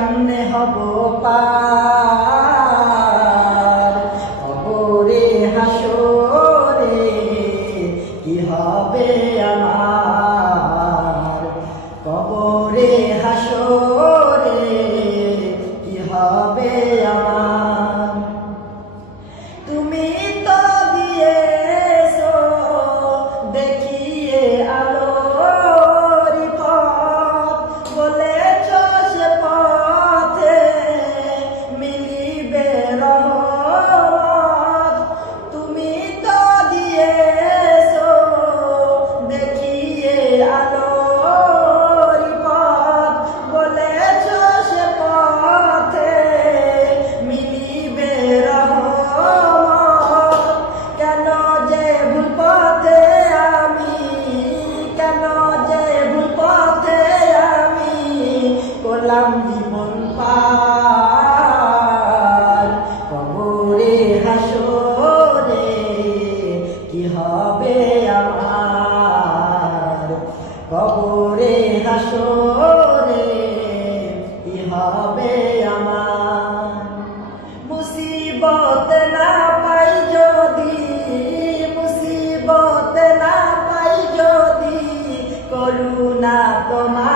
কেমনে হব পার, কবরে হাসরে কি হবে আমার, কবরে হাসরে কি হবে আমার। তুমি তো দিয়েছো দেখিয়ে আলোর পথ, বলেছ সে পথে মিলিবে রহমত। তুমি তো দিয়েছো দেখিয়ে আলোর পথ, বলেছ সে পথে মিলিবে রহমত। কেন যে ভুল পথে আমি, কেন যে ভুল পথে আমি করলাম জীবন পার, কবরে হাসরে কি হবে আমার, কবরে হাসরে কি হবে আমার। মুসিবত না পাই যদি, মুসিবত না পাই যদি, করুণা তোমার